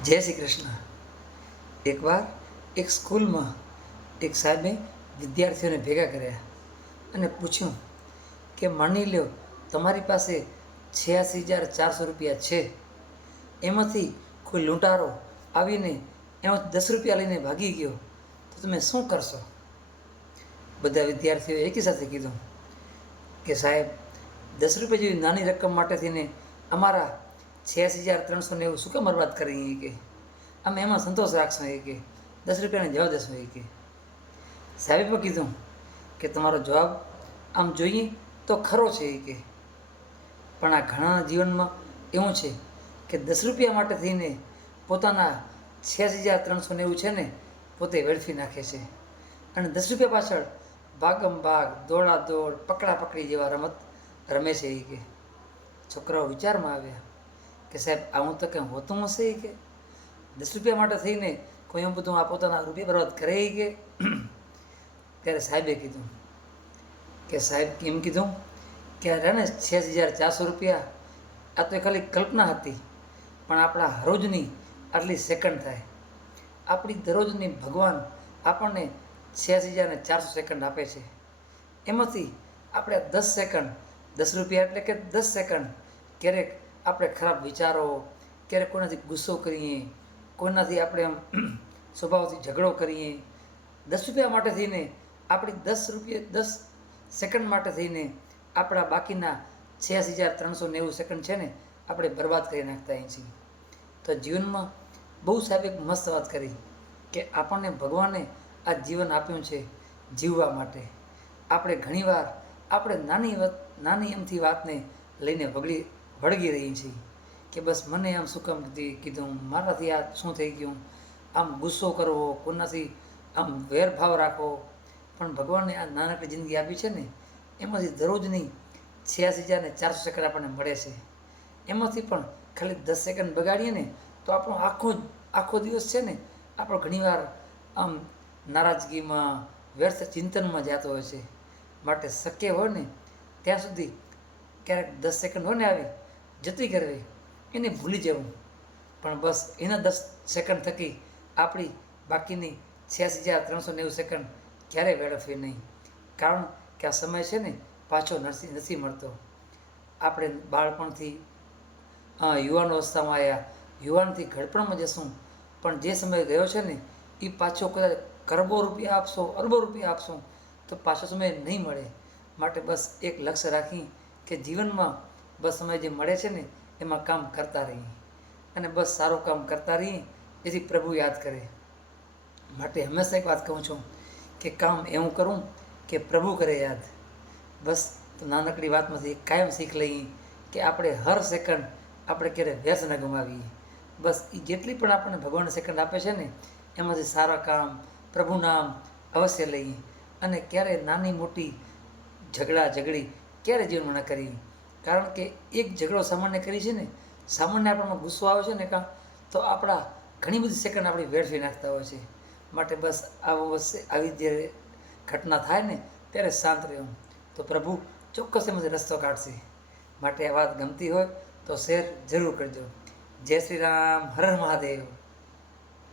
જય શ્રી કૃષ્ણ. એકવાર એક સ્કૂલમાં એક સાહેબે વિદ્યાર્થીઓને ભેગા કર્યા અને પૂછ્યું કે માની લો તમારી પાસે 86,400 રૂપિયા છે. એમાંથી કોઈ લૂંટારો આવીને એમાંથી 10 રૂપિયા લઈને ભાગી ગયો તો તમે શું કરશો? બધા વિદ્યાર્થીઓએ એકી સાથે કીધું કે સાહેબ, 10 રૂપિયા જેવી નાની રકમ માટે થઈને અમારા 86,390 શું કામ બરબાદ કરી કે અમે એમાં સંતોષ રાખશું કે 10 રૂપિયાને જવા દેશું કે. સાહેબે પણ કીધું કે તમારો જવાબ આમ જોઈએ તો ખરો છે કે, પણ આ ઘણા જીવનમાં એવું છે કે 10 રૂપિયા માટે થઈને પોતાના 86,390 છે ને પોતે વેડફી નાખે છે અને 10 રૂપિયા પાછળ ભાગમ ભાગ, દોડા દોડ, પકડા પકડી જેવા રમત રમે છે કે. છોકરાઓ વિચારમાં આવ્યા કે સાહેબ, આવું તો કંઈ હોતું હશે કે 10 રૂપિયા માટે થઈને કોઈ એમ બધું આ પોતાના રૂપિયા બરબાદ કરે કે. ત્યારે સાહેબે કીધું કે સાહેબ એમ કીધું કે અરે ને 86,400 રૂપિયા આ તો ખાલી કલ્પના હતી, પણ આપણા હરોજની આટલી સેકન્ડ થાય. આપણી દરરોજની ભગવાન આપણને 86,400 સેકન્ડ આપે છે. એમાંથી આપણે 10 સેકન્ડ, 10 રૂપિયા એટલે કે 10 સેકન્ડ ક્યારેક આપણે ખરાબ વિચારો, ક્યારેક કોઈનાથી ગુસ્સો કરીએ, કોઈનાથી આપણે આમ સ્વભાવથી ઝઘડો કરીએ, 10 રૂપિયા માટે થઈને આપણી 10 સેકન્ડ માટે થઈને આપણા બાકીના 86,390 સેકન્ડ છે ને આપણે બરબાદ કરી નાખતા હોઈએ છીએ. તો જીવનમાં બહુ સાહેબ એક મસ્ત વાત કરી કે આપણને ભગવાને આ જીવન આપ્યું છે જીવવા માટે. આપણે ઘણીવાર આપણે નાની એમથી વાતને લઈને વળગી રહીએ છીએ કે બસ મને આમ શું કામ કીધું, મારાથી આ શું થઈ ગયું, આમ ગુસ્સો કરવો, કોઈનાથી આમ વેરભાવ રાખવો. પણ ભગવાને આ નાનકડી જિંદગી આપી છે ને એમાંથી દરરોજની 86,400 સેકન્ડ આપણને મળે છે. એમાંથી પણ ખાલી 10 સેકન્ડ બગાડીએ ને તો આપણો આખો દિવસ છે ને આપણો ઘણીવાર આમ નારાજગીમાં, વ્યર્થ ચિંતનમાં જતો હોય છે. માટે શક્ય હોય ને ત્યાં સુધી ક્યારેક 10 સેકન્ડ હોય ને આવી જતી કરવી, એને ભૂલી જવું. પણ બસ એના 10 સેકન્ડ થકી આપણી બાકીની 86,390 સેકન્ડ ક્યારેય વેડફવી નહીં. કારણ કે આ સમય છે ને પાછો નથી મળતો. આપણે બાળપણથી યુવાન અવસ્થામાં આવ્યા, યુવાનથી ઘડપણમાં જશું, પણ જે સમય ગયો છે ને એ પાછો કદાચ કરોડો રૂપિયા આપશો, અરબો રૂપિયા આપશો તો પાછો સમય નહીં મળે. માટે બસ એક લક્ષ્ય રાખી કે જીવનમાં બસ સમય જે મળે છે ને એમાં કામ કરતા રહીએ અને બસ સારું કામ કરતા રહીએ જેથી પ્રભુ યાદ કરે. માટે હંમેશા એક વાત કહું છું કે કામ એવું કરું કે પ્રભુ કરે યાદ. બસ તો નાનકડી વાતમાંથી કાયમ શીખ લઈએ કે આપણે હર સેકન્ડ આપણે ક્યારે વ્યસ્ત ન ગુમાવીએ. બસ એ જેટલી પણ આપણને ભગવાન સેકન્ડ આપે છે ને એમાંથી સારા કામ, પ્રભુ નામ અવશ્ય લઈએ અને ક્યારે નાની મોટી ઝઘડી ક્યારે જીવનમાં ન કરીએ. કારણ કે એક ઝઘડો સામાન્ય કરી છે ને, સામાન્ય આપણને ગુસ્સો આવે છે ને કાં તો આપણા ઘણી બધી સેકન્ડ આપણી વેડફી નાખતા હોય છે. માટે બસ આવી જ્યારે ઘટના થાય ને ત્યારે શાંત રહેવું તો પ્રભુ ચોક્કસ એમાંથી રસ્તો કાઢશે. માટે આ વાત ગમતી હોય તો શેર જરૂર કરજો. જય શ્રી રામ, હર હર મહાદેવ.